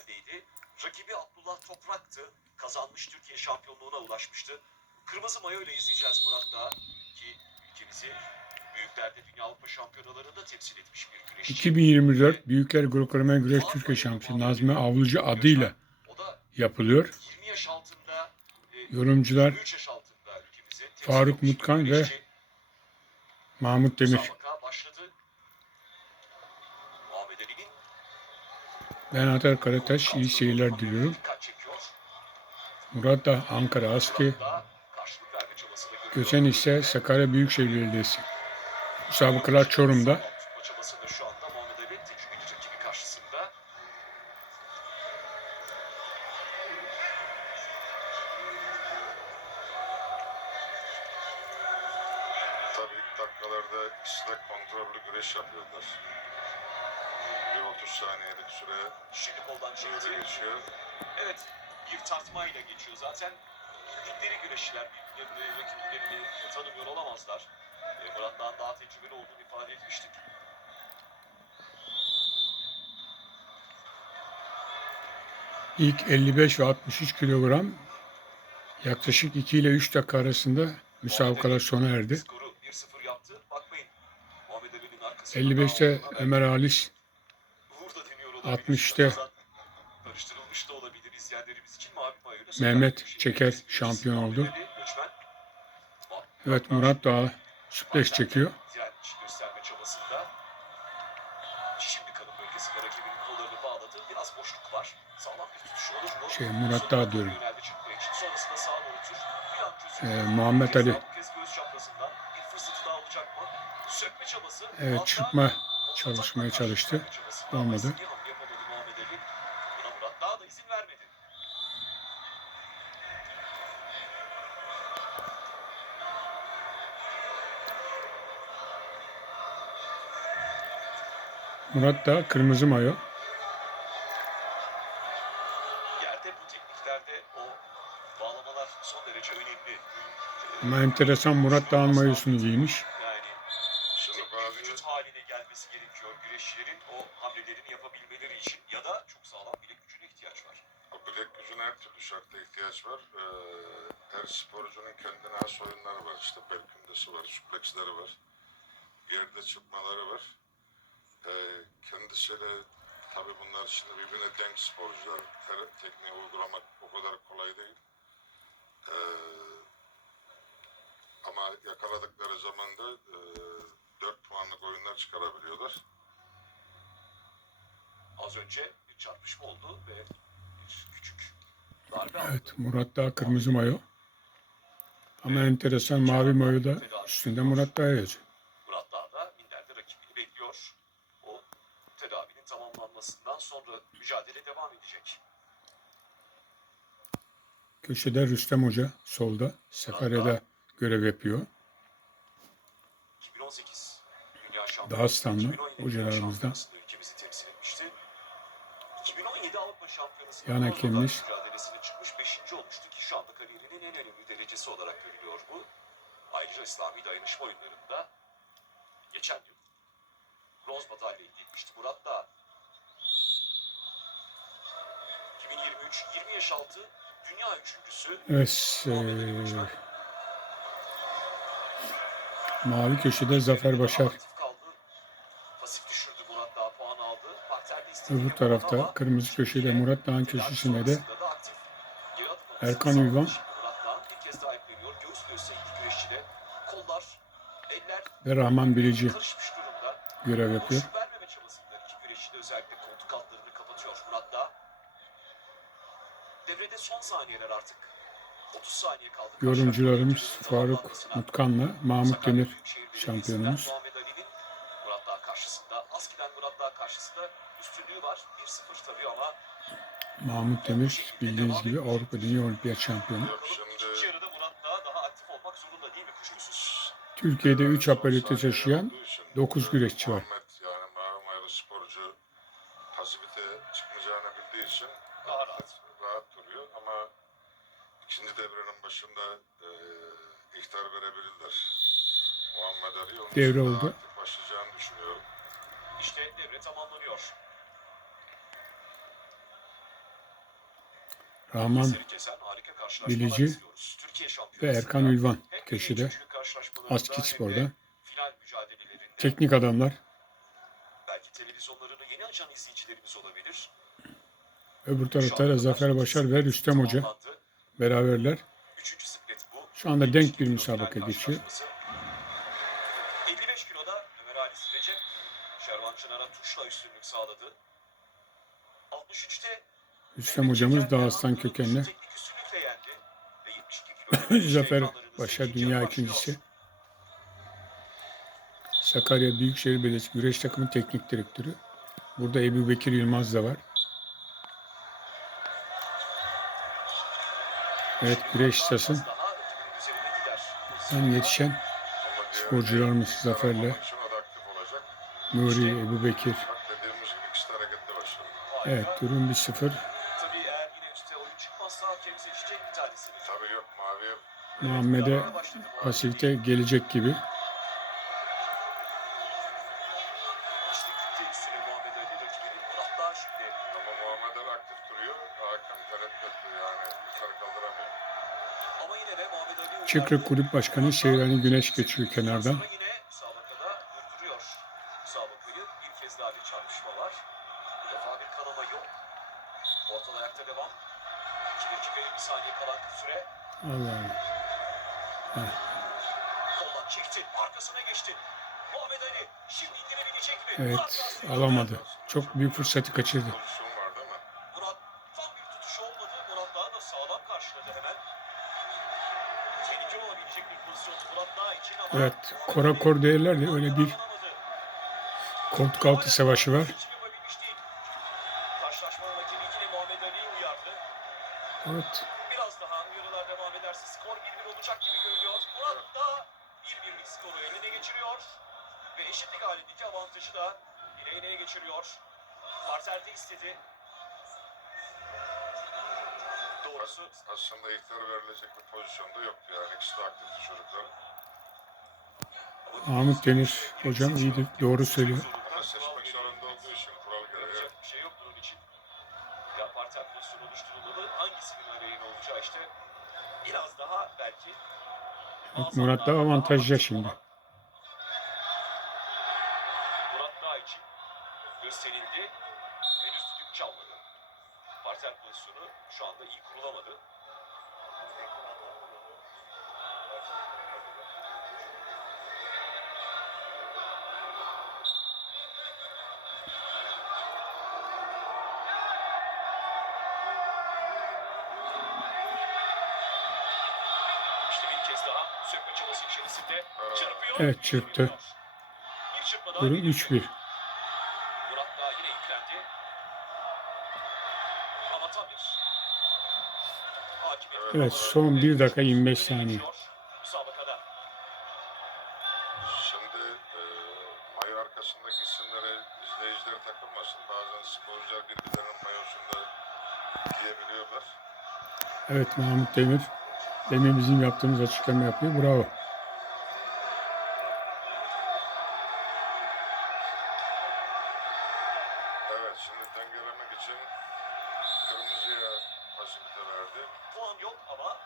haldeydi. Rakibi Abdullah Toprak'tı. Kazanmış Türkiye şampiyonluğuna ulaşmıştı. Kırmızı mayo ile izleyeceğiz Murat Dağ ki ülkemizi büyüklerde Dünya Avrupa Şampiyonalarında temsil etmiş bir güreşçi. 2024 Büyükler Greco-Romen Güreş Türkiye Şampiyonu Nazmi Avlucu adıyla yapılıyor. 20 yaş altında, e, Yorumcular 23 yaş altında Faruk Mutkan ve. Mahmut Demir. Müsabaka başladı. Muhammed Ali'nin Ben Adar Karataş iyi seyirler diliyorum. Murat da Ankara Aski. Göçen ise Sakarya Büyükşehir Belediyesi. Müsabakalar Çorum'da. Tabii ilk dakikalarda ikisi kontrollü güreş yapıyorlar. Bir 30 saniyelik süre Şimdi koldan çekti. geçiyor. Evet bir tartmayla geçiyor zaten. Bildikleri güreşçiler birbirlerini, rakiplerini tanımıyor olamazlar. E, Murat Dağ'ın daha tecrübeli olduğunu ifade etmiştik. İlk 55 ve 63 kilogram yaklaşık 2 ile 3 dakika arasında müsabakalar sona erdi. Skoru 1-0 yaptı. Bakmayın. Muhammed Ali'nin arkasında. 55'te Dağ Ömer Halis, 60'te Mehmet Çeker şampiyon oldu. Evet Murat daha süpleş çekiyor. Şey, Murat daha diyorum. Ee, Muhammed Ali. Evet çırpma çalışmaya çalıştı. Olmadı. O bilek gücüne her türlü şartta ihtiyaç var. Ee, her sporcunun kendine has oyunları var. İşte bel kündesi var, supleksleri var. Yerde çıkmaları var. Ee, kendisiyle tabii bunlar şimdi birbirine denk sporcular. Her tekniği uygulamak o kadar kolay değil. Ee, ama yakaladıkları zaman da e, 4 puanlık oyunlar çıkarabiliyorlar. Az önce bir çarpışma oldu ve bir küçük darbe aldı. Evet Murat Dağ kırmızı mayo. Ama enteresan mavi mayo da üstünde Murat Dağ yazıyor. Murat Dağ da minderde rakibini bekliyor. O tedavinin tamamlanmasından sonra mücadele devam edecek. Köşede Rüstem Hoca solda. Sakarya'da görev yapıyor. 2018 Dünya Dağıstanlı 2017 hocalarımızdan. Şampiyonası'nda ülkemizi temsil etmişti. 2017 Avrupa Şampiyonası'nda Yan hakemimiz. mücadelesine çıkmış 5. olmuştu ki şu anda kariyerinin en önemli derecesi olarak görülüyor bu. Ayrıca İslami dayanışma oyunlarında geçen yıl bronz madalya elde etmişti Murat da 2023 20 yaş altı dünya üçüncüsü Evet. eee, mavi köşede Zafer Başar. Öbür tarafta kırmızı köşede Murat Dağ'ın köşesinde de Erkan eller ve Rahman Bilici görev yapıyor. Boşluk vermeme çabasında iki güreşçi de özellikle koltuk altlarını kapatıyor Murat Dağ. Devrede son saniyeler artık. 30 saniye kaldı. Yorumcularımız Faruk. Mutkan'la Mahmut Demir şampiyonumuz. Muhammed Ali'nin Murat Dağ karşısında, Aski'den Murat Dağ karşısında üstünlüğü var. 1-0 tabii ama Mahmut Demir bildiğiniz gibi Avrupa Dünya Olimpiyat Şampiyonu. Türkiye'de 3 apelite taşıyan 9 güreşçi var. Muhammed yani mavi mayalı sporcu pasifite çıkmayacağını bildiği için Daha rahat. rahat duruyor ama ikinci devrenin başında e, ihtar verebilirler. Muhammed Ali onun Devre oldu. aktif başlayacağını düşünüyorum. İşte devre tamamlanıyor. Rahman Bilici ve Erkan Ülvan köşede. Askit Spor'da. Teknik adamlar. belki televizyonlarını yeni açan izleyicilerimiz olabilir. Öbür tarafta da Zafer Başar ve Rüstem Hoca beraberler. Şu anda 75 denk bir müsabaka geçiyor. Rüstem hocamız Dağıstan kökenli. Teknik üstünlükle yendi. Ve 72 kiloda Zafer ikinci dünya ikincisi. Sakarya Büyükşehir Belediyesi Güreş Takımı Teknik Direktörü. Burada Ebu Bekir Yılmaz da var. Evet güreş gider. en yetişen sporcularımız Zafer'le. Nuri, Ebu Bekir. Evet durum 1-0. Çıkmazsa hakem seçecek bir tanesini. Tabii yok maviye Muhammed'e pasifte gelecek gibi. Daha Çıkrık Kulüp Başkanı Seyrani Güneş geçiyor kenardan. Sonra yine müsabakada durduruyor. Müsabakayı bir kez daha bir çarpışma var. Bu defa bir kanama yok. Ortada ayakta devam. 2 dakika 20 saniye kalan süre. Allah Allah. Koldan çekti. Arkasına geçti. Muhammed Ali şimdi indirebilecek mi? Evet alamadı. Çok büyük fırsatı kaçırdı. Murat tam bir tutuş olmadı. Murat daha da sağlam karşıladı hemen. Tehlikeli olabilecek bir pozisyon Murat daha için ama Evet kora kor değerler de öyle bir koltuk altı savaşı var. Evet Biraz daha uyarılar devam ederse skor 1-1 olacak gibi görünüyor. Murat da 1-1'lik skoru eline geçiriyor. Ve eşitlik halindeki avantajı da yine eline geçiriyor. Parterde istedi. Doğrusu Aslında ihtar verilecek bir pozisyonda yoktu yani. İkisi de aktifti çocuklar. Mahmut Demir hocam iyiydi doğru söylüyor. İşte biraz daha belki Evet, Murat da avantajlı şimdi. Murat Dağ için gösterildi. Henüz düdük çalmadı. Parter pozisyonu şu anda iyi kurulamadı. Evet, çırptı. Bir çırpma daha Durum geliyor. 3-1. Murat daha yine yüklendi. Ama tam bir hakimiyet. Evet, son bir dakika 25 saniye. Şimdi e, mayo arkasındaki isimlere izleyiciler takılmasın. Bazen sporcular birbirlerinin mayosunda diyebiliyorlar. Evet Mahmut Demir. Demin bizim yaptığımız açıklama yapıyor. Bravo. Evet şimdi dengelemek için kırmızıya pasifte verdi. Puan yok ama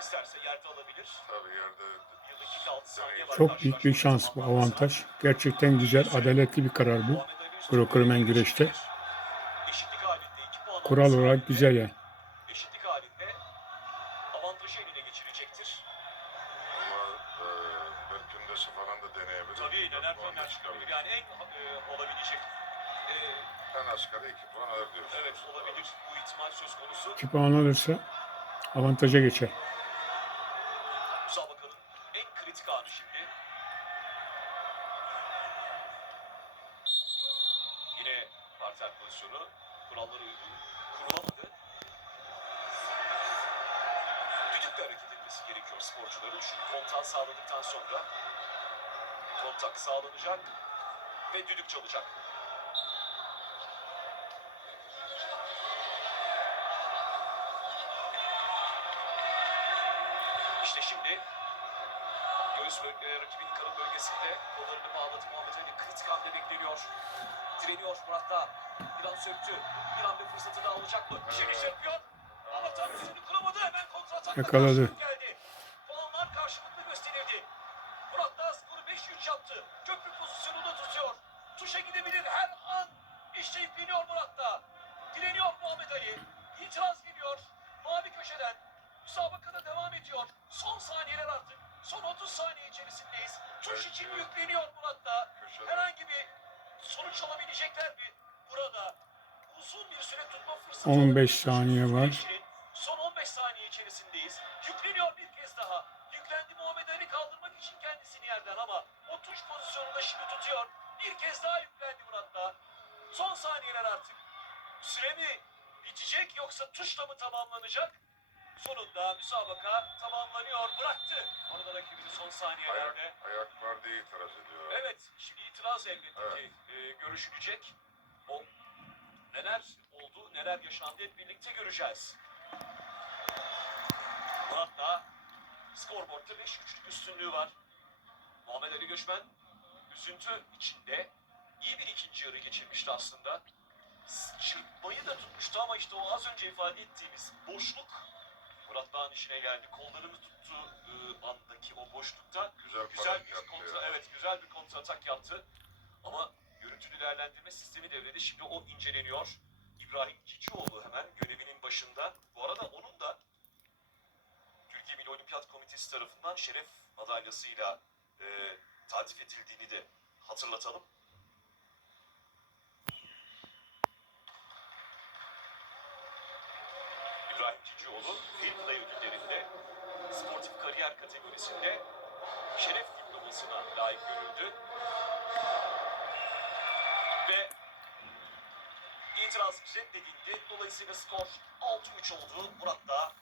isterse yerde alabilir. Tabii yerde Bir dakika 6 saniye var. Çok büyük bir şans bu avantaj. Gerçekten güzel, adaletli bir karar bu. Greco-Romen güreşte. Kural olarak güzel yani. Avantajı eline geçirecektir. ama e, Berkündesi falan da deneyebilir. Tabii da neler çıkabilir. Yani en e, olabilecek e, En asgari iki puan alır diyorsunuz. evet olabilir. Bu ihtimal söz konusu. 2 puan alırsa avantaja geçer. Müsabakanın en kritik anı şimdi. Yine parter pozisyonu. Kurallara uygun kurulamadı. Gerekiyor sporcuların. Şu kontağı sağladıktan sonra kontak sağlanacak ve düdük çalacak. İşte şimdi göğüs bölgeleri rakibinin karın bölgesinde kollarını bağladı Muhammed Ali kritik hamle bekleniyor. Direniyor Murat da. Bir an söktü. Bir an bir fırsatı da alacak mı? Şimdi çırpıyor. Ama Atan üstünü kuramadı. Hemen kontratakla Yakaladı. karşılık geldi. Puanlar karşılıklı gösterildi. Murat daha skoru 5-3 yaptı. Köprü pozisyonunda tutuyor. Gidebilir her an. İşte yükleniyor Murat da. Dileniyor Muhammed Ali. İtiraz geliyor. Mavi köşeden. Müsabakada devam ediyor. Son saniyeler artık. Son 30 saniye içerisindeyiz. Tuş için yükleniyor Murat da. Köşeden. Herhangi bir sonuç alabilecekler mi? Burada uzun bir süre tutma fırsatı 15 olabilir. saniye var. Son 15 saniye içerisindeyiz. Yükleniyor bir kez daha. Yüklendi Muhammed Ali kaldırmak için kendisini yerden ama o tuş pozisyonunda şimdi tutuyor. Bir kez daha yüklendi Murat'ta. Son saniyeler artık. Süre mi bitecek yoksa tuşla mı tamamlanacak? Sonunda müsabaka tamamlanıyor. Bıraktı. Orada rakibini son saniyelerde. ayak var diye itiraz ediyor. Evet, şimdi itiraz elbette Evet. ki e, görüşülecek. O neler oldu, neler yaşandı hep birlikte göreceğiz. Murat da skorboardta 5-3'lük üstünlüğü var. Muhammed Ali Göçmen üzüntü içinde iyi bir ikinci yarı geçirmişti aslında. Çırpmayı da tutmuştu ama işte o az önce ifade ettiğimiz boşluk Murat Dağ'ın işine geldi. Kollarını tuttuğu e, andaki o boşlukta Güzel, güzel bir kontra, ya. evet güzel bir kontra atak yaptı. Ama görüntülü değerlendirme sistemi devrede. Şimdi o inceleniyor. İbrahim Cicioğlu hemen görevinin başında. Bu arada onun da Türkiye Milli Olimpiyat Komitesi tarafından şeref madalyasıyla e, taltif edildiğini de hatırlatalım. İbrahim Cicioğlu Fair Play ödüllerinde sportif kariyer kategorisinde şeref diplomasına layık görüldü. Ve itiraz reddedildi. Dolayısıyla skor 6-3 oldu. Murat da